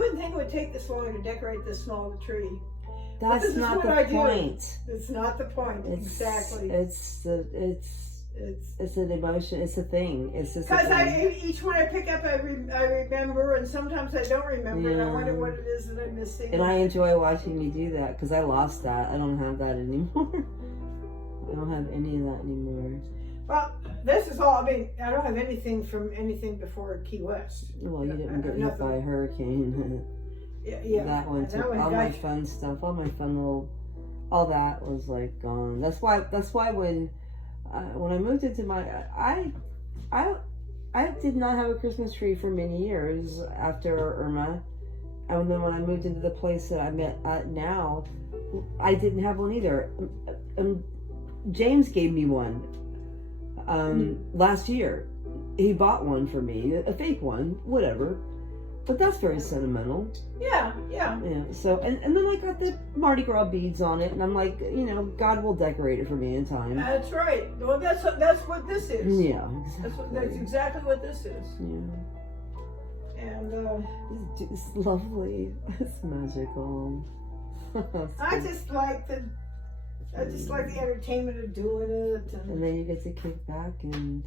wouldn't think it would take this long to decorate this small of a tree. That's not the point. It's not the point. Exactly. It's an emotion. It's a thing. It's just because each one I pick up, I remember, and sometimes I don't remember, and I wonder what it is that I'm missing. And I enjoy watching you do that because I lost that. I don't have that anymore. I don't have any of that anymore. Well, this is all. I mean, I don't have anything from anything before Key West. Well, you didn't get hit by a hurricane. Yeah. That one took all my fun stuff, all my fun little, all that was like gone. That's why when I moved into my, I did not have a Christmas tree for many years after Irma, and then when I moved into the place that I'm at now, I didn't have one either. James gave me one last year. He bought one for me, a fake one, whatever. But that's very sentimental. Yeah. So, and then I got the Mardi Gras beads on it, and I'm like, God will decorate it for me in time. That's right. Well, that's what this is. Yeah, exactly. That's exactly what this is. Yeah. And it's lovely. It's magical. I just like the entertainment of doing it, and then you get to kick back and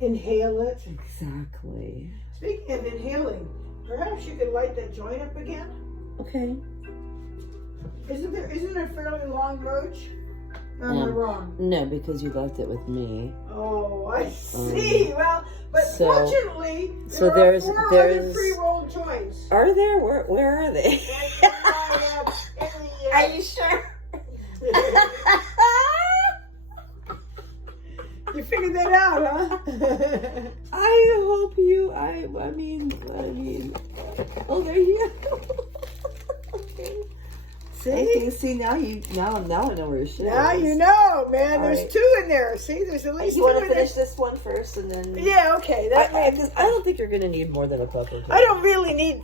inhale it. Exactly. Speaking of inhaling, perhaps you could light that joint up again. Okay. Isn't it a fairly long roach? Or am I wrong? No, because you left it with me. Oh, I see. But fortunately, there's four other pre-rolled joints. Are there? Where are they? Are you sure? You figured that out, huh? I hope you. I mean. Oh, there you go. Okay. See now I know where your shit is. Now you know, man. There's two in there. See, there's at least two. You want to finish this one first, and then. Yeah, okay. I don't think you're gonna need more than a puff or two. I don't really need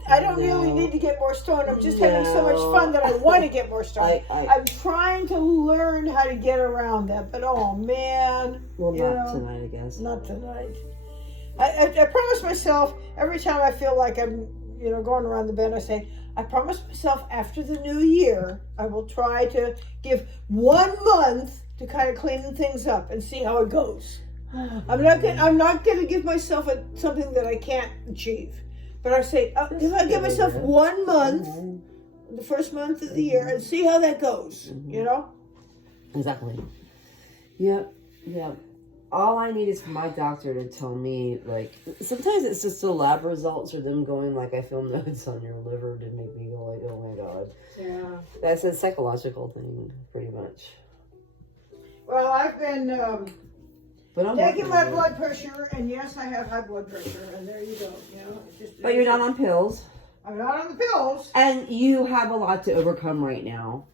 to get more stoned. I'm just having so much fun that I want to get more stoned. I'm trying to learn how to get around that, but oh man. Well, not tonight, I guess. Not tonight. I promise myself every time I feel like I'm, going around the bend, I say, I promise myself after the new year, I will try to give 1 month to kind of clean things up and see how it goes. I'm not going to give myself something that I can't achieve. But I say, if I give myself 1 month, the first month of the year, and see how that goes, Exactly. Yep. All I need is for my doctor to tell me, like, sometimes it's just the lab results or them going, like, I feel nodes on your liver to make me go, like, oh my God. Yeah. That's a psychological thing, pretty much. Well, I've been taking my blood pressure, and yes, I have high blood pressure, and there you go. But you're not on pills. I'm not on the pills. And you have a lot to overcome right now.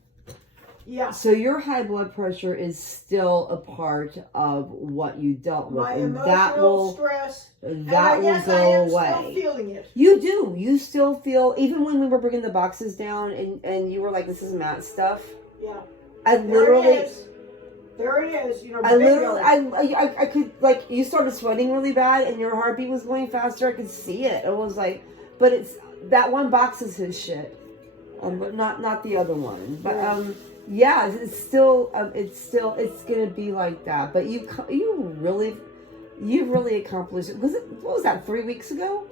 Yeah. So your high blood pressure is still a part of what you dealt with. My emotional stress. That will go away. Still feeling it. You do. You still feel, even when we were bringing the boxes down and you were like, this is Matt's stuff. Yeah. I literally. There it is. I could, like, you started sweating really bad and your heartbeat was going faster. I could see it. It was like, but it's, that one box is his shit. But not the other one. But, yeah, it's gonna be like that. But you really accomplished it. What was that, 3 weeks ago?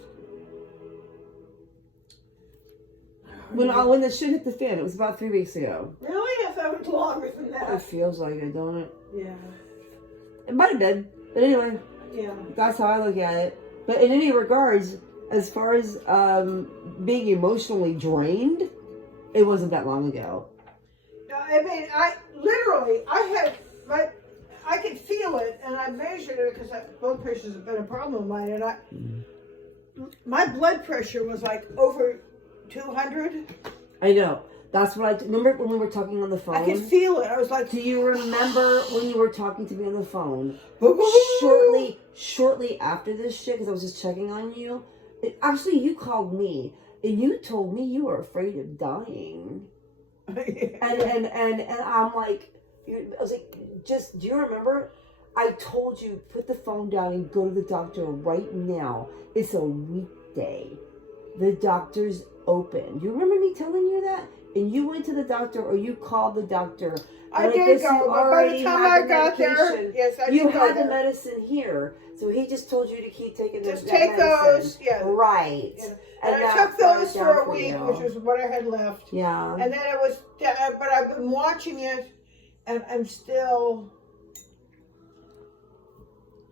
When the shit hit the fan, it was about 3 weeks ago. Really? I thought it was longer than that. It feels like it, don't it? Yeah. It might have been, but anyway. Yeah. That's how I look at it. But in any regards, as far as being emotionally drained, it wasn't that long ago. I mean, I could feel it, and I measured it because blood pressure has been a problem of mine, and my blood pressure was like over 200. I know. That's what remember when we were talking on the phone? I could feel it. I was like, do you remember when you were talking to me on the phone? Shortly after this shit, because I was just checking on you. Actually, you called me, and you told me you were afraid of dying. and I'm like, I was like, do you remember? I told you, put the phone down and go to the doctor right now. It's a weekday. the doctor's open. You remember me telling you that? And you went to the doctor, or you called the doctor. I did go, but by the time I got there, yes, I did you go had the there. medicine here, so he just told you to keep taking Just that take medicine. those, yeah. Right. Yeah. And And I that took those brought it for down a week, you. which was what I had left. Yeah. And then it was, but I've been watching it, and I'm still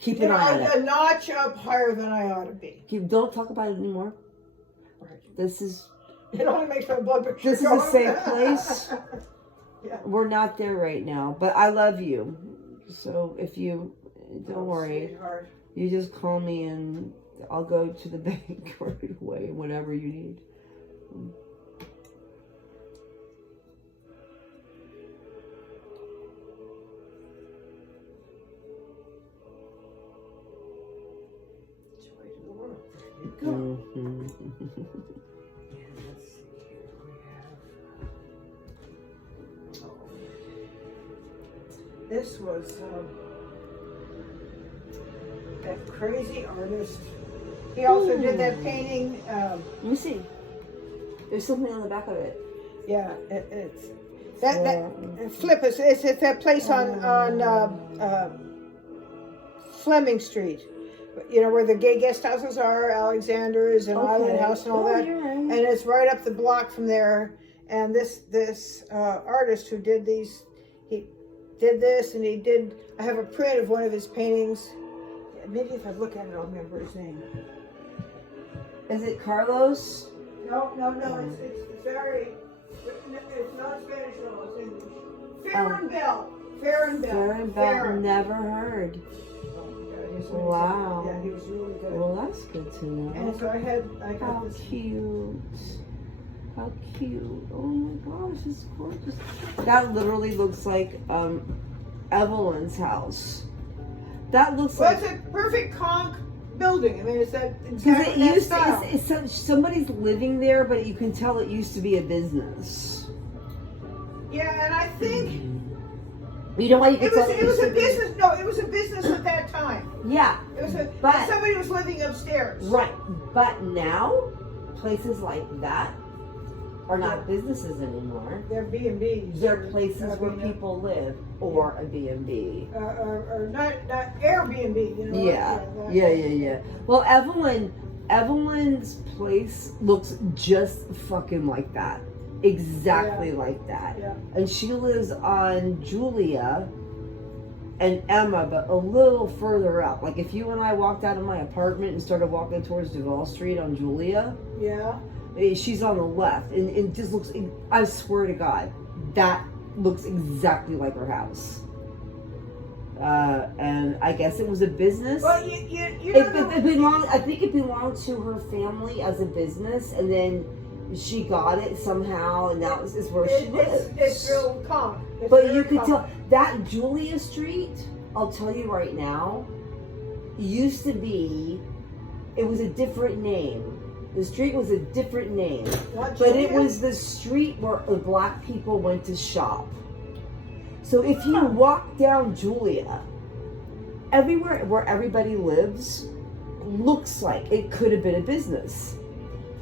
Keep an eye on it. a notch up higher than I ought to be. Don't talk about it anymore. Right. This is It only makes my blood pressure This is go a up. safe place. Yeah. We're not there right now, but I love you. So if you don't worry, Sweetheart. you just call me and I'll go to the bank right away, whatever you need. Joy to the world. There you go. Mhm. And let's see here. We have. Oh. This was that crazy artist. He also did that painting. Let me see. There's something on the back of it. Yeah, it's that flip. It's at that place on Fleming Street. You know where the gay guest houses are, Alexander's and Island House and all that. You're right. And it's right up the block from there. And this artist who did these, he did this, and he did. I have a print of one of his paintings. Maybe if I look at it, I'll remember his name. Is it Carlos? No. It's very. It's not Spanish, no, it's English. Farron Bell. Farron Bell. Never heard. Oh my God, he's Wow. Yeah, he was really good. Well, that's good to know. And so I got How this. cute. How cute. Oh my gosh, it's gorgeous. That literally looks like Evelyn's house. That looks Well, like... it's a perfect conch building. I mean, it's that Because exactly it that used style. to, it's somebody's living there, but you can tell it used to be a business. Yeah, and I think You know why you can it was tell it was used a to be- business. No, it was a business at that time. Yeah, It was But- and somebody was living upstairs. right. But now, places like that are not businesses anymore. They're B&Bs. They're places where people live, or a B&B. Or not Airbnb. You know. Yeah. Well, Evelyn's place looks just fucking like that. Exactly like that. Yeah. And she lives on Julia and Emma, but a little further up. Like if you and I walked out of my apartment and started walking towards Duval Street on Julia, Yeah. she's on the left. And it just looks, I swear to God, that looks exactly like her house. And I guess it was a business. Well, you know, It belonged. I think it belonged to her family as a business, and then she got it somehow, and that is where she lives. It's real conch. It's But very you could conch. tell that Julia Street. I'll tell you right now, used to be. It was a different name. The street was a different name, What, but it Julia? was the street where the black people went to shop. So if you walk down Julia, everywhere where everybody lives looks like it could have been a business.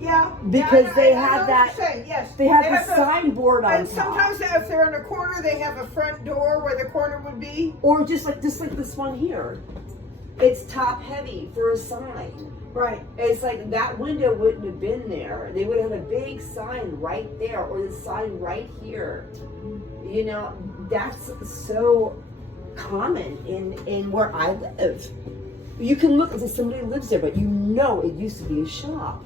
Yeah. Because I they know had what that- you're saying, yes. They have have the signboard on And top. sometimes if they're in a corner, they have a front door where the corner would be. Or just like this one here. It's top heavy for a sign. Right. It's like that window wouldn't have been there. They would have had a big sign right there, or the sign right here. You know, that's so common in where I live. You can look as if somebody lives there, but you know it used to be a shop.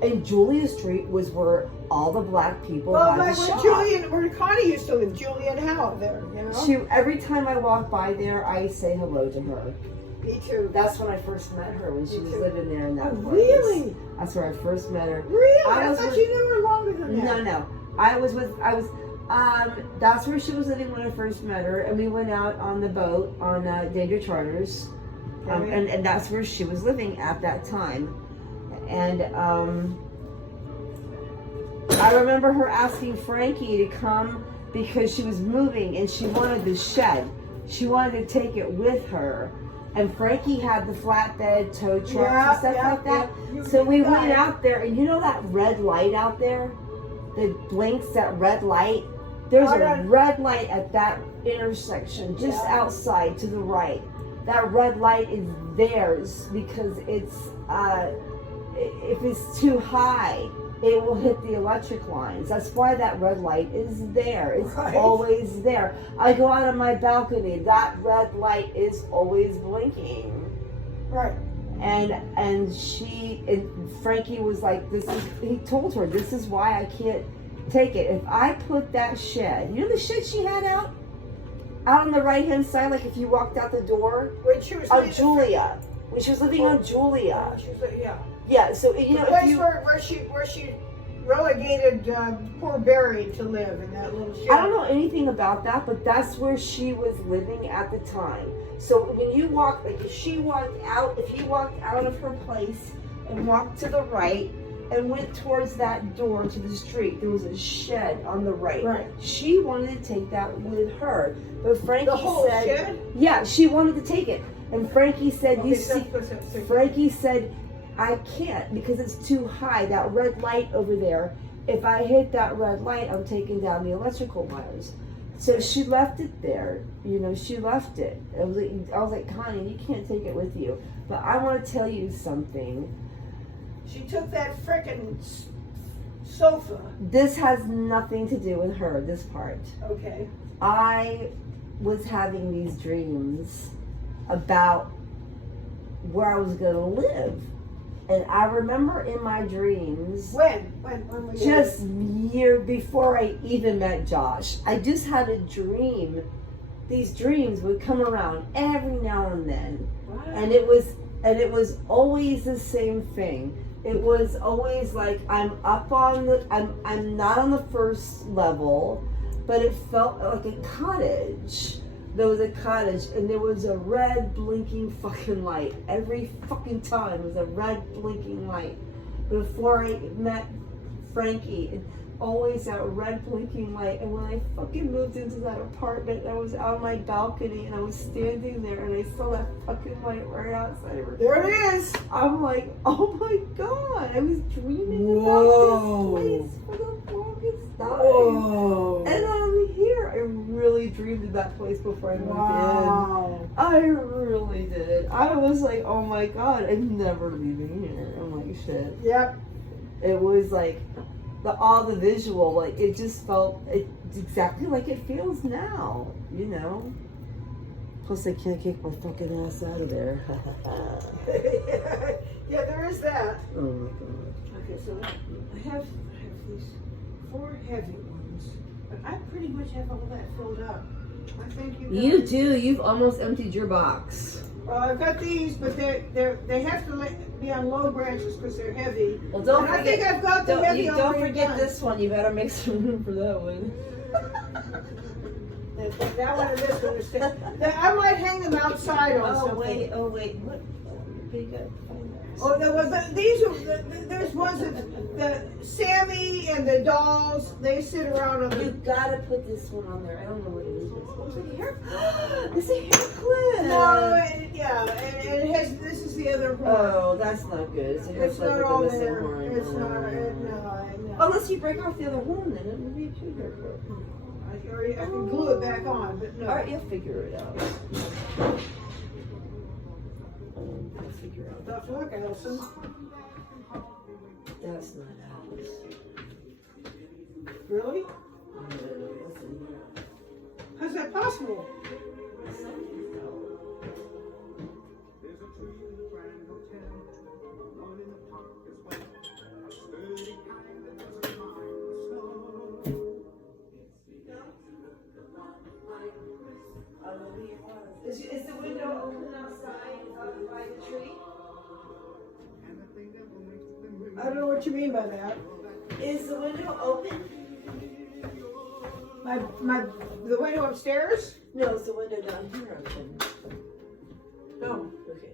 And Julia Street was where all the black people Well, had like to shop. where Connie used to live, Julian Howe there, you know? Every time I walk by there, I say hello to her. Me too. That's when I first met her, when she Me was too. living there in that Oh, place. really? That's where I first met her. Really? I I was thought with- you knew her longer than that. No. That's where she was living when I first met her, and we went out on the boat on Danger Charters, Okay. and that's where she was living at that time. And I remember her asking Frankie to come because she was moving and she wanted the shed. She wanted to take it with her. and Frankie had the flatbed tow trucks Yeah, and stuff yeah, like that. yeah. So we got went it. out there, and you know that red light out there that blinks, that red light? There's I a don't- red light at that intersection just Yeah. outside to the right. That red light is theirs because it's if it's too high, it will hit the electric lines. That's why that red light is there. It's Right. always there. I go out on my balcony, that red light is always blinking. Right. And Frankie was like, he told her, this is why I can't take it. If I put that shed, you know the shed she had out on the right hand side, like if you walked out the door? When she was On leaving- Julia. When she was living on Julia. She was like, yeah. Yeah, so you know, The place if you, where she relegated poor Barry to live in that little shed. I don't know anything about that, but that's where she was living at the time. So when you walk, like if you walked out of her place and walked to the right and went towards that door to the street, there was a shed on the right. Right. She wanted to take that with her, but Frankie The whole said, shed? yeah, she wanted to take it, and Frankie said, Okay, you see, that's- Frankie said, I can't because it's too high. That red light over there. If I hit that red light, I'm taking down the electrical wires. So she left it there. You know, she left it. I was like, Connie, you can't take it with you. But I want to tell you something. She took that frickin' sofa. This has nothing to do with her, this part. Okay. I was having these dreams about where I was going to live. And I remember in my dreams, When we just year before I even met Josh, I just had a dream. These dreams would come around every now and then, What? and it was always the same thing. It was always like I'm not on the first level, but it felt like a cottage. There was a cottage, and there was a red blinking fucking light. Every fucking time was a red blinking light. Before I met Frankie, always that red blinking light. And when I fucking moved into that apartment, I was on my balcony, and I was standing there, and I saw that fucking light right outside of her. There it is. I'm like, oh my god, I was dreaming Whoa. about this place for the longest time. Whoa. And I'm here. I really dreamed of that place before I moved Wow. in. I really did. I was like, oh my god, I'm never leaving here. I'm like, shit. Yep. It was like, all the visual, like, it just felt exactly like it feels now, you know? Plus, I can't kick my fucking ass out of there. Yeah, there is that. Oh my god. Okay, so I have these 4 heavy ones, but I pretty much have all that filled up. I think You do. You've almost emptied your box. Well, I've got these, but they have to be on low branches because they're heavy. Well, don't And I forget. think I've got the heavy Don't already forget done. this one. You better make some room for that one. That one and this one are still. I might hang them outside on something. Oh wait. What? Big up. Oh, no, but these are, there's ones that the Sammy and the dolls, they sit around on You the. gotta put this one on there. I don't know what it is. What's it here? It's a hair clip. No, and it has, this is the other horn. Oh, that's not good. It's a hair It's clip not with a all missing there. horn. It's Oh. not, no. Unless you break off the other horn, then it would be a true hair clip. I can glue it back on, but no. All right, you'll figure it out. I'll figure out. Tough luck, Allison. That's not Alice. Really? Listen. How's that possible? Is the window open outside by the tree? I don't know what you mean by that. Is the window open? The window upstairs? No, is the window down here open? No. Okay.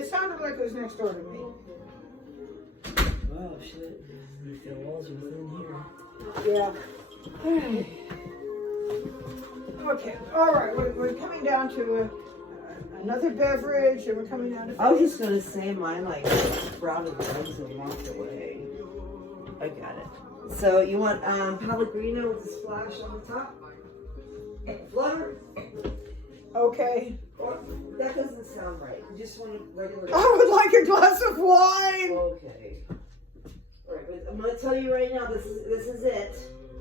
It sounded like it was next door to me. Wow, shit. The walls are thin here. Yeah. Okay, all right, we're coming down to another beverage, and we're coming down to... I was just gonna say mine like sprouted legs and walked away. I got it. So you want Pellegrino with a splash on the top? Flutter? Okay. Or, that doesn't sound right. You just want a regular... I would like a glass of wine. Okay. Alright, but I'm gonna tell you right now, this is it.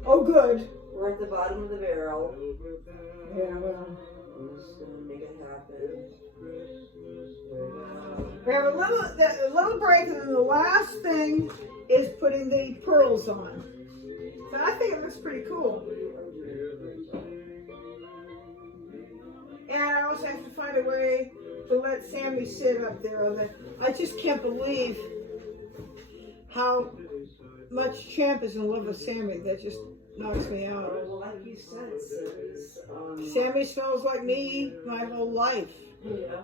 Oh, good. We're at the bottom of the barrel. Yeah, well... I'm just gonna make it happen. We have a little break, and then the last thing is putting the pearls on. So I think it looks pretty cool. And I also have to find a way to let Sammy sit up there on that. I just can't believe how much Champ is in love with Sammy. That just knocks me out. Well, like you said, Sammy smells like me my whole life. Yeah.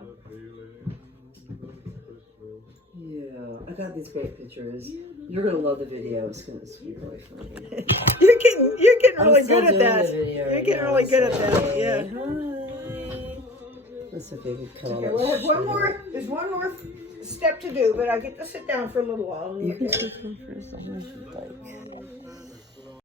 Yeah, I got these great pictures. You're gonna love the video. It's gonna be really funny. You're getting really good at that. Video, You're getting really good at that. Yeah. Hi. Let's see if we can cut all Okay, that we'll have shit one out. more. There's one more step to do, but I get to sit down for a little while. You can sit down first. I want you like.